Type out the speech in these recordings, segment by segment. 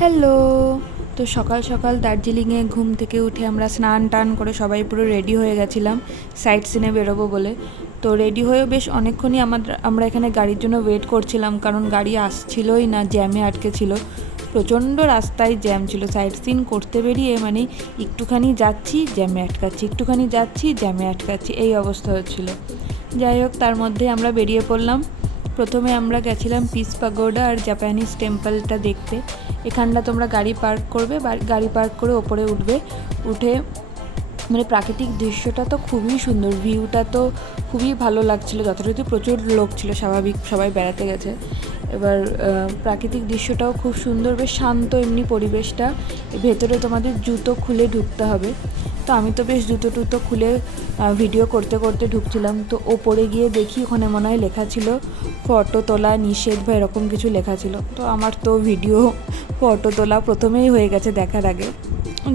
Hello. তো সকাল সকাল দার্জিলিংয়ে ঘুম থেকে উঠে আমরা স্নান টান করে সবাই পুরো রেডি হয়ে গেছিলাম সাইট সিনে বেরোবো বলে। তো রেডি হয়েও বেশ অনেকক্ষণই আমরা এখানে গাড়ির জন্য ওয়েট করছিলাম, কারণ গাড়ি আসছিলই না, জ্যামে আটকে ছিল। প্রচণ্ড রাস্তায় জ্যাম ছিল। সাইট সিন করতে বেরিয়ে মানে একটুখানি যাচ্ছি জ্যামে আটকাচ্ছি, একটুখানি যাচ্ছি জ্যামে আটকাচ্ছি, এই অবস্থা হচ্ছিলো। যাই হোক, তার মধ্যে আমরা বেরিয়ে পড়লাম। প্রথমে আমরা গেছিলাম পিস পাগোডা আর জাপানিজ টেম্পলটা দেখতে। এখানটা তোমরা গাড়ি পার্ক করবে, গাড়ি পার্ক করে ওপরে উঠে মানে প্রাকৃতিক দৃশ্যটা তো খুবই সুন্দর, ভিউটা তো খুবই ভালো লাগছিলো। যথারীতি প্রচুর লোক ছিল, স্বাভাবিক, সবাই বেড়াতে গেছে। এবার প্রাকৃতিক দৃশ্যটাও খুব সুন্দর, বেশ শান্ত এমনি পরিবেশটা। ভেতরে তোমাদের জুতো খুলে ঢুকতে হবে। তো আমি তো বেশ জুতো টুতো খুলে ভিডিও করতে করতে ঢুকছিলাম। তো ওপরে গিয়ে দেখি ওখানে মনে হয় লেখা ছিল ফটো তোলা নিষেধ বা এরকম কিছু লেখা ছিল। তো আমার তো ভিডিও ফটো তোলা প্রথমেই হয়ে গেছে দেখার আগে।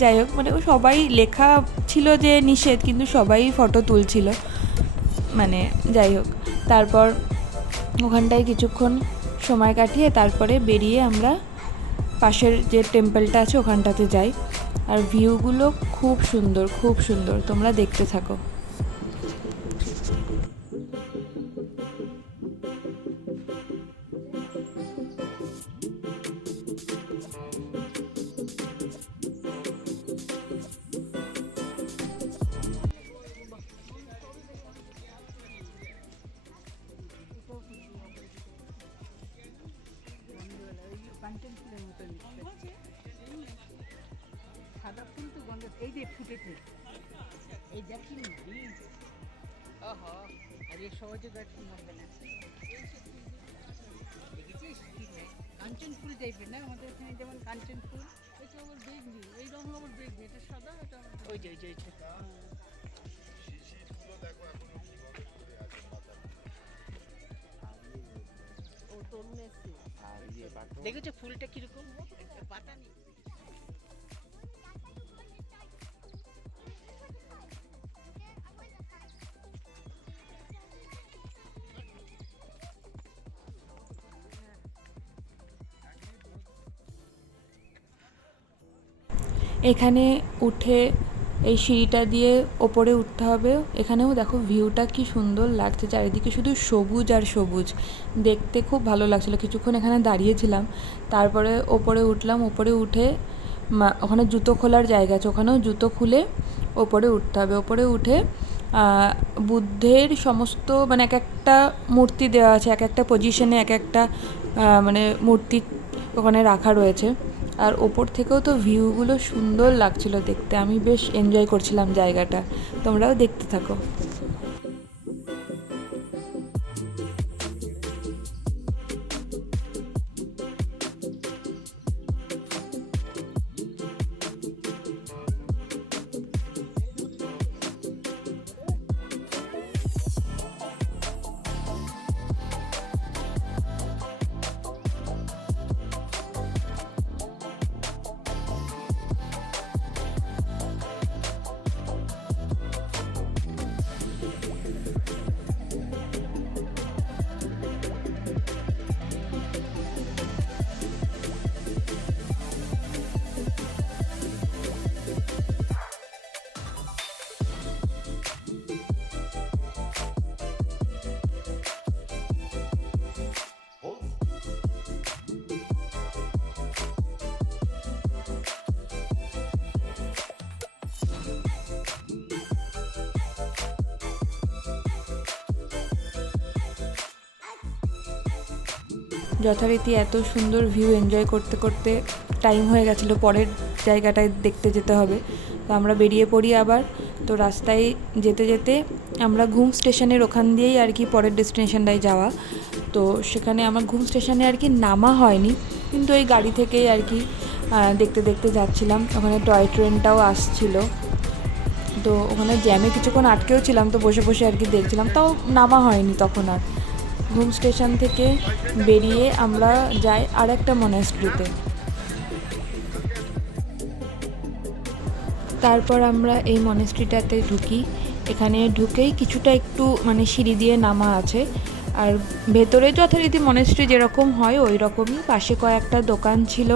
যাই হোক, মানে সবাই লেখা ছিল যে নিষেধ, কিন্তু সবাই ফটো তুলছিল। মানে যাই হোক, তারপর ওখানটায় কিছুক্ষণ সময় কাটিয়ে তারপরে বেরিয়ে আমরা পাশের যে টেম্পলটা আছে ওখানটাতে যাই। আর ভিউগুলো খুব সুন্দর, খুব সুন্দর, তোমরা দেখতে থাকো। সাদা ফুল তো গন্ধ, এই যে ফুটেছে, এই দেখি আর এর সহজে দেখি মরবে না। দেখেছিস কাঞ্চন ফুল টাইপের না, আমাদের এখানে যেমন কাঞ্চন ফুল। এটা আবার দেখবি, এই রঙ আবার দেখবি, এটা সাদা, এটা ওই যে ও তরুণ এসছে। দেখেছো ফুলটা কিরকম, পাতা নেই। এখানে উঠে এই সিঁড়িটা দিয়ে ওপরে উঠতে হবে। এখানেও দেখো ভিউটা কি সুন্দর লাগছে, চারিদিকে শুধু সবুজ আর সবুজ, দেখতে খুব ভালো লাগছিলো। কিছুক্ষণ এখানে দাঁড়িয়েছিলাম, তারপরে ওপরে উঠলাম। ওপরে উঠে ওখানে জুতো খোলার জায়গা আছে, ওখানেও জুতো খুলে ওপরে উঠতে হবে। ওপরে উঠে বুদ্ধের সমস্ত মানে এক একটা মূর্তি দেওয়া আছে, এক একটা পজিশনে এক একটা মানে মূর্তি ওখানে রাখা রয়েছে। আর ওপর থেকেও তো ভিউগুলো সুন্দর লাগছিল দেখতে, আমি বেশ এনজয় করছিলাম জায়গাটা। তোমরাও দেখতে থাকো। যথারীতি এত সুন্দর ভিউ এনজয় করতে করতে টাইম হয়ে গেছিলো, পরের জায়গাটায় দেখতে যেতে হবে। তো আমরা বেরিয়ে পড়ি আবার। তো রাস্তায় যেতে যেতে আমরা ঘুম স্টেশনের ওখান দিয়েই আর কি পরের ডেস্টিনেশনটায় যাওয়া। তো সেখানে আমার ঘুম স্টেশনে আর কি নামা হয়নি, কিন্তু এই গাড়ি থেকেই আর কি দেখতে দেখতে যাচ্ছিলাম। ওখানে টয় ট্রেনটাও আসছিলো, তো ওখানে জ্যামে কিছুক্ষণ আটকেও ছিলাম, তো বসে বসে আর কি দেখছিলাম, তাও নামা হয়নি তখন আর। ঘুম স্টেশন থেকে বেরিয়ে আমরা যাই আর একটা মনেস্ট্রিতে। তারপর আমরা এই মনেস্ট্রিটাতে ঢুকি। এখানে ঢুকেই কিছুটা একটু মানে সিঁড়ি দিয়ে নামা আছে, আর ভেতরে যথারীতি মনেস্ট্রি যেরকম হয় ওই রকমই। পাশে কয়েকটা দোকান ছিল,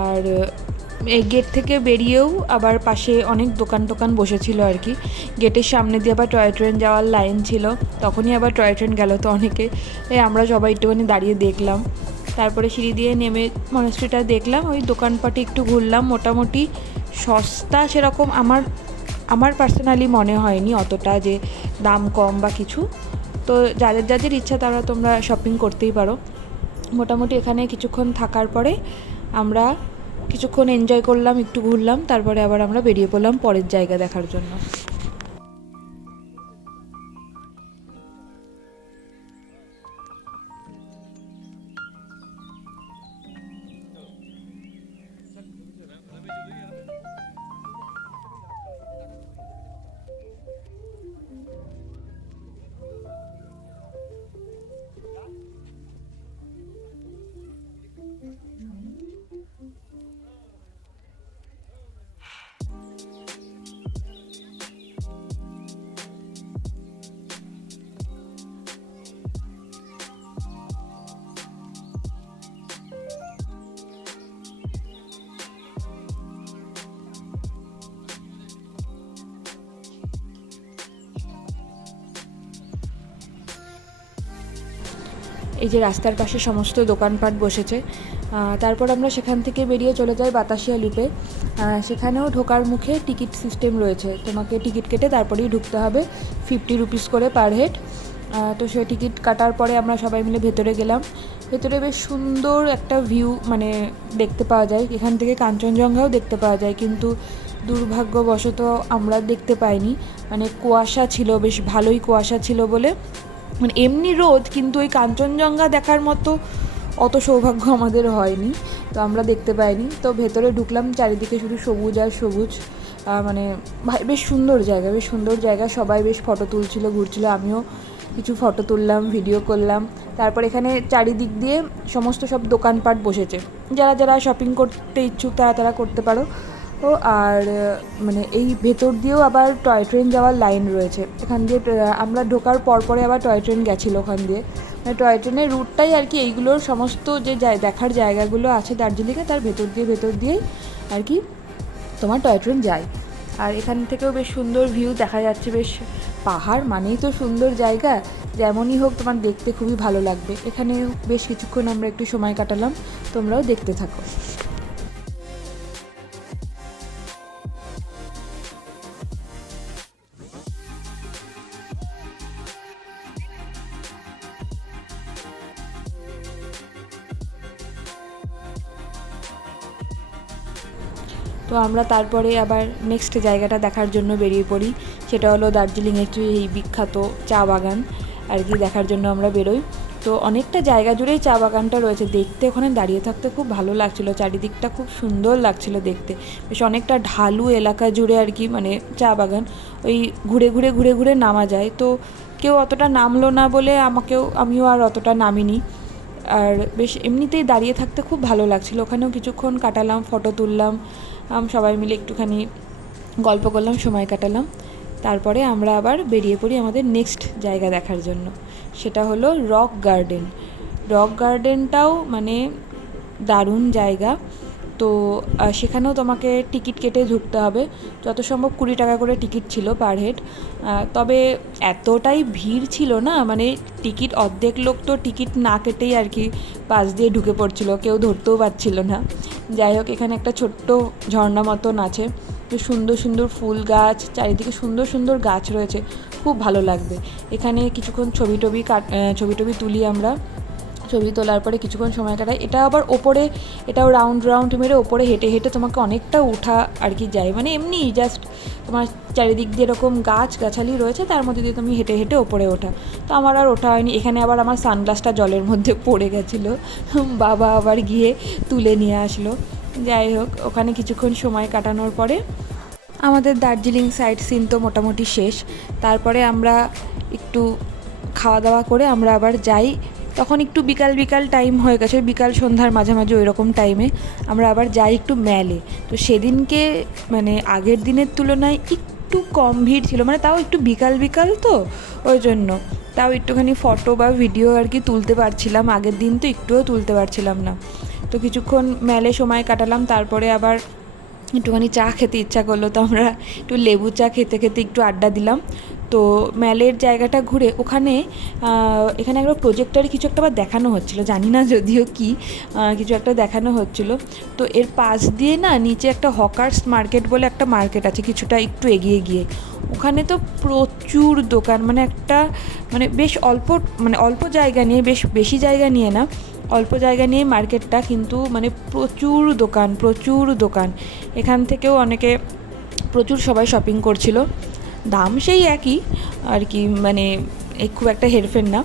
আর এই গেট থেকে বেরিয়েও আবার পাশে অনেক দোকান টোকান বসেছিল আর কি। গেটের সামনে দিয়ে আবার টয় ট্রেন যাওয়ার লাইন ছিল, তখনই আবার টয় ট্রেন গেল, তো অনেকে আমরা সবাই একটুখানি দাঁড়িয়ে দেখলাম। তারপরে সিঁড়ি দিয়ে নেমে মনেস্ট্রিটা দেখলাম, ওই দোকানপাটে একটু ঘুরলাম। মোটামুটি সস্তা সেরকম আমার পার্সোনালি মনে হয়নি অতটা যে দাম কম বা কিছু। তো যাদের যাদের ইচ্ছা তোমরা শপিং করতেই পারো। মোটামুটি এখানে কিছুক্ষণ থাকার পরে আমরা কিছুক্ষণ এনজয় করলাম, একটু ঘুরলাম, তারপরে আবার আমরা বেরিয়ে পড়লাম পরের জায়গা দেখার জন্য। এই যে রাস্তার পাশে সমস্ত দোকানপাট বসেছে। তারপর আমরা সেখান থেকে বেরিয়ে চলে যাই বাতাসিয়া লুপে। সেখানেও ঢোকার মুখে টিকিট সিস্টেম রয়েছে, তোমাকে টিকিট কেটে তারপরেই ঢুকতে হবে, 50 রুপিস করে পার হেড। তো সেই টিকিট কাটার পরে আমরা সবাই মিলে ভেতরে গেলাম। ভেতরে বেশ সুন্দর একটা ভিউ মানে দেখতে পাওয়া যায়, এখান থেকে কাঞ্চনজঙ্ঘাও দেখতে পাওয়া যায়, কিন্তু দুর্ভাগ্যবশত আমরা দেখতে পাইনি, মানে কুয়াশা ছিল, বেশ ভালোই কুয়াশা ছিল বলে, মানে এমনি রোদ, কিন্তু ওই কাঞ্চনজঙ্ঘা দেখার মতো অত সৌভাগ্য আমাদের হয়নি, তো আমরা দেখতে পাইনি। তো ভেতরে ঢুকলাম, চারিদিকে শুধু সবুজ আর সবুজ, মানে বেশ সুন্দর জায়গা, বেশ সুন্দর জায়গা। সবাই বেশ ফটো তুলছিল, ঘুরছিল, আমিও কিছু ফটো তুললাম, ভিডিও করলাম। তারপর এখানে চারিদিক দিয়ে সমস্ত সব দোকানপাট বসেছে, যারা যারা শপিং করতে ইচ্ছুক তারা করতে পারো। ও আর মানে এই ভেতর দিয়েও আবার টয় ট্রেন যাওয়ার লাইন রয়েছে, এখান দিয়ে আমরা ঢোকার পরে আবার টয় ট্রেন গেছিলো ওখান দিয়ে, মানে টয় ট্রেনের রুটটাই আর কি এইগুলোর সমস্ত যে দেখার জায়গাগুলো আছে দার্জিলিংয়ে তার ভেতর দিয়েই আর কি তোমার টয় ট্রেন যায়। আর এখান থেকেও বেশ সুন্দর ভিউ দেখা যাচ্ছে, বেশ পাহাড় মানেই তো সুন্দর জায়গা, যেমনই হোক তোমার দেখতে খুবই ভালো লাগবে। এখানে বেশ কিছুক্ষণ আমরা একটু সময় কাটালাম, তোমরাও দেখতে থাকো। তো আমরা তারপরে আবার নেক্সট জায়গাটা দেখার জন্য বেরিয়ে পড়ি, সেটা হলো দার্জিলিংয়ের এই বিখ্যাত চা বাগান আর কি দেখার জন্য আমরা বেরোই। তো অনেকটা জায়গা জুড়েই চা বাগানটা রয়েছে, দেখতে ওখানে দাঁড়িয়ে থাকতে খুব ভালো লাগছিলো, চারিদিকটা খুব সুন্দর লাগছিলো দেখতে, বেশ অনেকটা ঢালু এলাকা জুড়ে আর কি, মানে চা বাগান, ওই ঘুরে ঘুরে নামা যায়। তো কেউ অতটা নামলো না বলে আমিও আর অতটা নামিনি। আর বেশ এমনিতেই দাঁড়িয়ে থাকতে খুব ভালো লাগছিলো, ওখানেও কিছুক্ষণ কাটালাম, ফটো তুললাম, সবাই মিলে একটুখানি গল্প করলাম, সময় কাটালাম। তারপরে আমরা আবার বেরিয়ে পড়ি আমাদের নেক্সট জায়গা দেখার জন্য, সেটা হলো রক গার্ডেন। রক গার্ডেনটাও মানে দারুণ জায়গা। তো সেখানেও তোমাকে টিকিট কেটে ঢুকতে হবে, যত সম্ভব 20 টাকা করে টিকিট ছিল পার হেড। তবে এতটাই ভিড় ছিল না, মানে টিকিট অর্ধেক লোক তো টিকিট না কেটেই আর কি পাশ দিয়ে ঢুকে পড়ছিল, কেউ ধরতেও পারছিল না। যাই হোক, এখানে একটা ছোট্ট ঝর্ণা মতন আছে, সুন্দর সুন্দর ফুল গাছ, চারিদিকে সুন্দর সুন্দর গাছ রয়েছে, খুব ভালো লাগবে। এখানে কিছুক্ষণ ছবি টবি তুলি আমরা, ছবি তোলার পরে কিছুক্ষণ সময় কাটাই। এটা আবার ওপরে, এটাও রাউন্ড মেরে ওপরে হেঁটে হেঁটে তোমাকে অনেকটা ওঠা আর কি যায়, মানে এমনি জাস্ট তোমার চারিদিক দিয়ে এরকম গাছগাছালি রয়েছে, তার মধ্যে দিয়ে তুমি হেঁটে হেঁটে ওপরে ওঠা। তো আমার আর ওঠা হয়নি, এখানে আবার আমার সানগ্লাসটা জলের মধ্যে পড়ে গেছিলো, বাবা আবার গিয়ে তুলে নিয়ে আসলো। যাই হোক, ওখানে কিছুক্ষণ সময় কাটানোর পরে আমাদের দার্জিলিং সাইট সিন তো মোটামুটি শেষ। তারপরে আমরা একটু খাওয়া দাওয়া করে আমরা আবার যাই, তখন একটু বিকাল টাইম হয়ে গেছে, বিকাল সন্ধ্যার মাঝামাঝি ওই রকম টাইমে আমরা আবার যাই একটু ম্যালে। তো সেদিনকে মানে আগের দিনের তুলনায় একটু কম ভিড় ছিল, মানে তাও একটু বিকাল তো ওই জন্য তাও একটুখানি ফটো বা ভিডিও আর কি তুলতে পারছিলাম, আগের দিন তো একটুও তুলতে পারছিলাম না। তো কিছুক্ষণ ম্যালে সময় কাটালাম, তারপরে আবার একটুখানি চা খেতে ইচ্ছা করলো, তো আমরা একটু লেবু চা খেতে খেতে একটু আড্ডা দিলাম। তো ম্যালের জায়গাটা ঘুরে ওখানে এখানে একটা প্রজেক্টরে কিছু একটা আবার দেখানো হচ্ছিলো, জানি না যদিও কি কিছু একটা দেখানো হচ্ছিলো। তো এর পাশ দিয়ে না নিচে একটা হকার্স মার্কেট বলে একটা মার্কেট আছে কিছুটা একটু এগিয়ে গিয়ে, ওখানে তো প্রচুর দোকান, মানে একটা মানে বেশ অল্প জায়গা নিয়ে, বেশ বেশি জায়গা নিয়ে না, অল্প জায়গা নিয়ে মার্কেটটা, কিন্তু মানে প্রচুর দোকান। এখান থেকেও অনেকে প্রচুর সবাই শপিং করছিল, দাম সেই একই আর কি, মানে খুব একটা হেরফের না।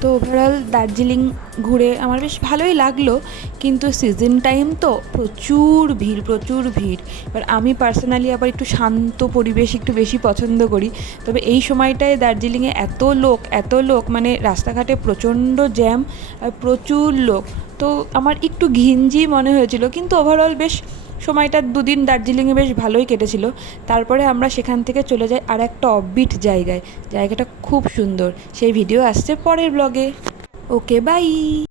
তো ওভারঅল দার্জিলিং ঘুরে আমার বেশ ভালোই লাগলো, কিন্তু সিজন টাইম তো প্রচুর ভিড়। এবার আমি পার্সোনালি আবার একটু শান্ত পরিবেশ একটু বেশি পছন্দ করি, তবে এই সময়টায় দার্জিলিংয়ে এত লোক মানে রাস্তাঘাটে প্রচণ্ড জ্যাম আর প্রচুর লোক, তো আমার একটু ঘিঞ্জি মনে হয়েছিল, কিন্তু ওভারঅল বেশ সময়টা 2 দিন দার্জিলিংয়ে বেশ ভালোই কেটেছিল। তারপরে আমরা সেখান থেকে চলে যাই আর একটা অফবিট জায়গাটা খুব সুন্দর, সেই ভিডিও আসছে পরের ব্লগে। ওকে, বাই।